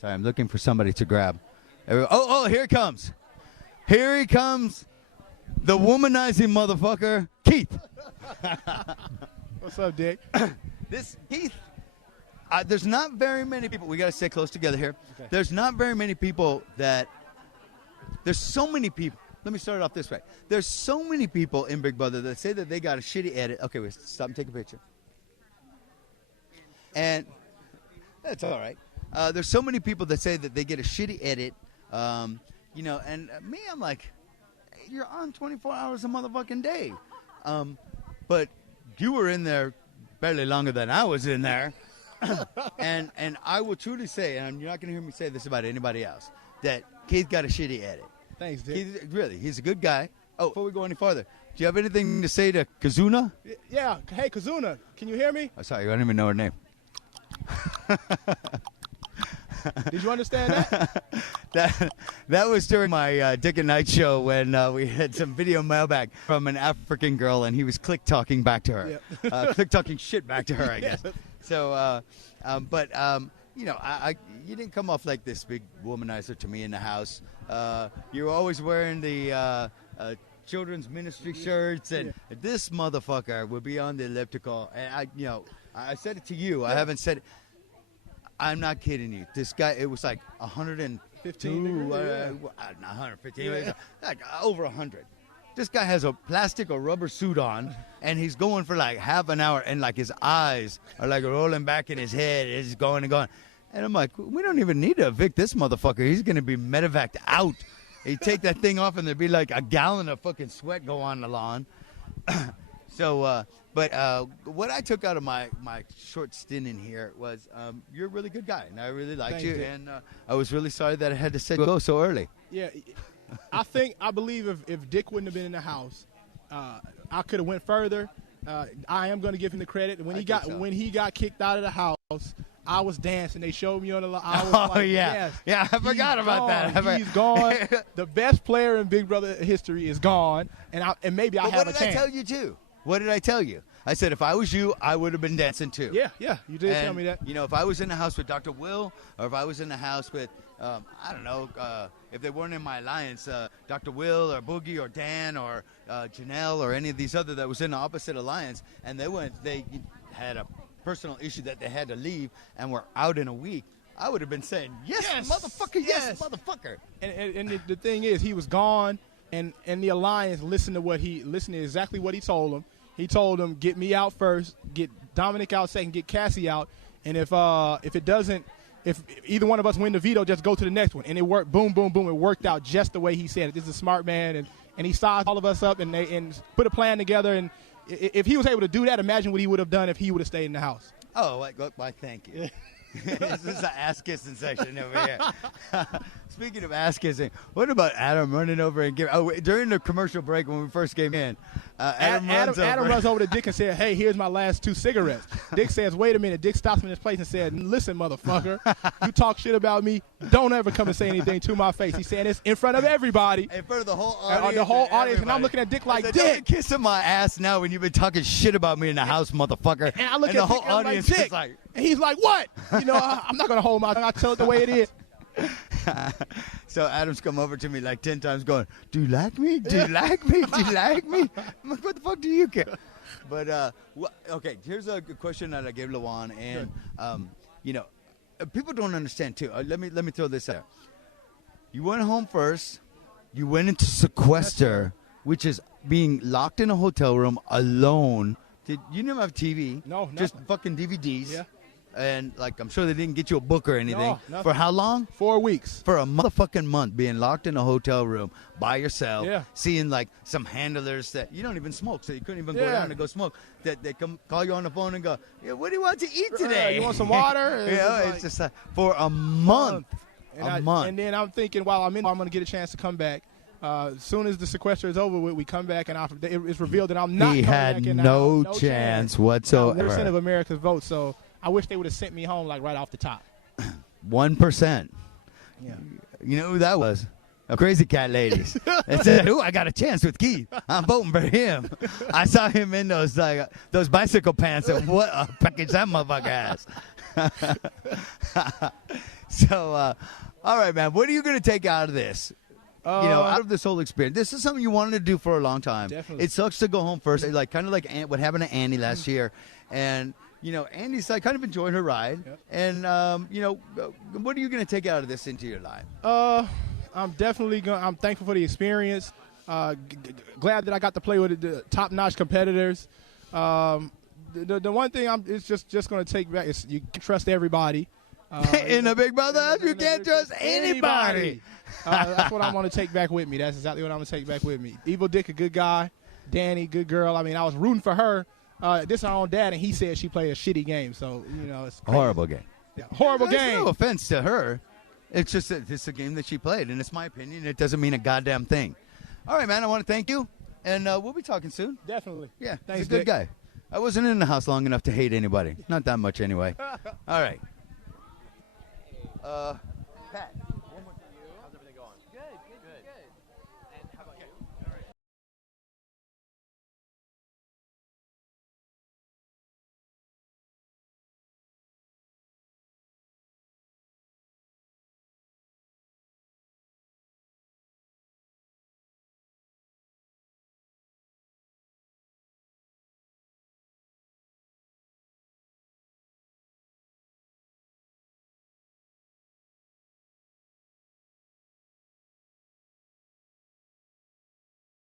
Sorry, I'm looking for somebody to grab. Oh, here he comes. Here he comes. The womanizing motherfucker, Keith. What's up, Dick? This Keith. There's not very many people. We got to stay close together here. Okay. There's not very many people that. There's so many people. Let me start it off this way. There's so many people in Big Brother that say that they got a shitty edit. Okay, wait, stop and take a picture. And that's all right. There's so many people that say that they get a shitty edit. You know, and me, I'm like, hey, you're on 24 hours a motherfucking day. But you were in there barely longer than I was in there. and I will truly say, and you're not going to hear me say this about anybody else, that Keith got a shitty edit. Thanks, Dick. Really, he's a good guy. Oh, before we go any farther, do you have anything to say to Kazuna? Yeah. Hey, Kazuna, can you hear me? Oh, sorry, I don't even know her name. Did you understand that? That was during my Dick and Night show when we had some video mailbag from an African girl, and he was click talking back to her, click talking shit back to her, I guess. Yeah. So, you know, you didn't come off like this big womanizer to me in the house. You were always wearing the children's ministry shirts, and this motherfucker would be on the elliptical. And I said it to you. I haven't said it. I'm not kidding you. This guy, it was like 115, 115, like over 100. This guy has a plastic or rubber suit on, and he's going for like half an hour, and like his eyes are like rolling back in his head. It's going and going. And I'm like, we don't even need to evict this motherfucker. He's going to be medevaced out. You take that thing off, and there'd be like a gallon of fucking sweat go on the lawn. So, but what I took out of my short stint in here was you're a really good guy, and I really liked you. Dick. And I was really sorry that I had to say go so early. Yeah. I believe if Dick wouldn't have been in the house, I could have went further. I am going to give him the credit. When he got kicked out of the house, I was dancing. They showed me on the line. I was like, yeah. Yes, Yeah, I forgot about that. He's gone. The best player in Big Brother history is gone, and maybe I have a chance. What did I tell you, too? What did I tell you? I said if I was you, I would have been dancing, too. Yeah, you did tell me that. You know, if I was in the house with Dr. Will, or if I was in the house with, I don't know, if they weren't in my alliance, Dr. Will or Boogie or Dan or Janelle or any of these other that was in the opposite alliance, and they had a personal issue that they had to leave and were out in a week, I would have been saying, yes, motherfucker, yes, motherfucker. And the thing is, he was gone, and the alliance listened to exactly what he told them. He told them, get me out first, get Dominic out second, get Cassie out, and if either one of us win the veto, just go to the next one. And it worked, boom, boom, boom. It worked out just the way he said it. This is a smart man, and he sized all of us up and put a plan together. And if he was able to do that, imagine what he would have done if he would have stayed in the house. Oh, why thank you. This is an ass-kissing section over here. Speaking of ass-kissing, what about Adam running over and giving... Oh, during the commercial break when we first came in, Adam runs over to Dick and said, hey, here's my last 2 cigarettes. Dick says, wait a minute. Dick stops him in his place and said, listen, motherfucker, you talk shit about me, don't ever come and say anything to my face. He's saying this in front of everybody. In front of the whole audience. And I'm looking at Dick like, Dick, Dick. kissing my ass now when you've been talking shit about me in the house, motherfucker. And I look and at the whole Dick, and audience I'm like, is like... And he's like, what? I'm not going to hold my tongue. I tell it the way it is. So Adam's come over to me like 10 times going, do you like me? Do you like me? Do you like me? I'm like, what the fuck do you care? But, okay, here's a good question that I gave Lawan. And, people don't understand, too. Let me throw this out. You went home first. You went into sequester, which is being locked in a hotel room alone. You didn't have TV. No, just fucking DVDs. Yeah. And, like, I'm sure they didn't get you a book or anything. No, for how long? 4 weeks. For a motherfucking month being locked in a hotel room by yourself, seeing, like, some handlers that you don't even smoke, so you couldn't even go down and go smoke, that they come call you on the phone and go, yeah, what do you want to eat today? You want some water? It's just like, for a month. And then I'm thinking, while I'm going to get a chance to come back. As soon as the sequester is over, we come back, and it's revealed that I'm not coming back. He had no chance whatsoever. 1% of America's vote, so I wish they would have sent me home like right off the top. 1%. Yeah. You know who that was? A Crazy Cat ladies. They said, "Ooh, I got a chance with Keith. I'm voting for him." I saw him in those bicycle pants, and what a package that motherfucker has. So, all right, man. What are you going to take out of this? Out of this whole experience, this is something you wanted to do for a long time. Definitely. It sucks to go home first, like kind of like what happened to Annie last year, and Annie's like kind of enjoying her ride. Yep. And what are you going to take out of this into your life? I'm definitely going. I'm thankful for the experience. Glad that I got to play with the top-notch competitors. The one thing it's just going to take back is you can trust everybody. In a Big Brother house, you can't trust anybody. That's what I'm going to take back with me. That's exactly what I'm going to take back with me. Evil Dick, a good guy. Danny, good girl. I mean, I was rooting for her. This is our own dad, and he said she played a shitty game. So, it's crazy. Horrible game. Yeah, horrible There's game. No offense to her. It's just that it's a game that she played, and it's my opinion. It doesn't mean a goddamn thing. All right, man, I want to thank you, and we'll be talking soon. Definitely. Yeah, Thanks, he's a good Dick. guy. I wasn't in the house long enough to hate anybody. Not that much anyway. All right. Pat.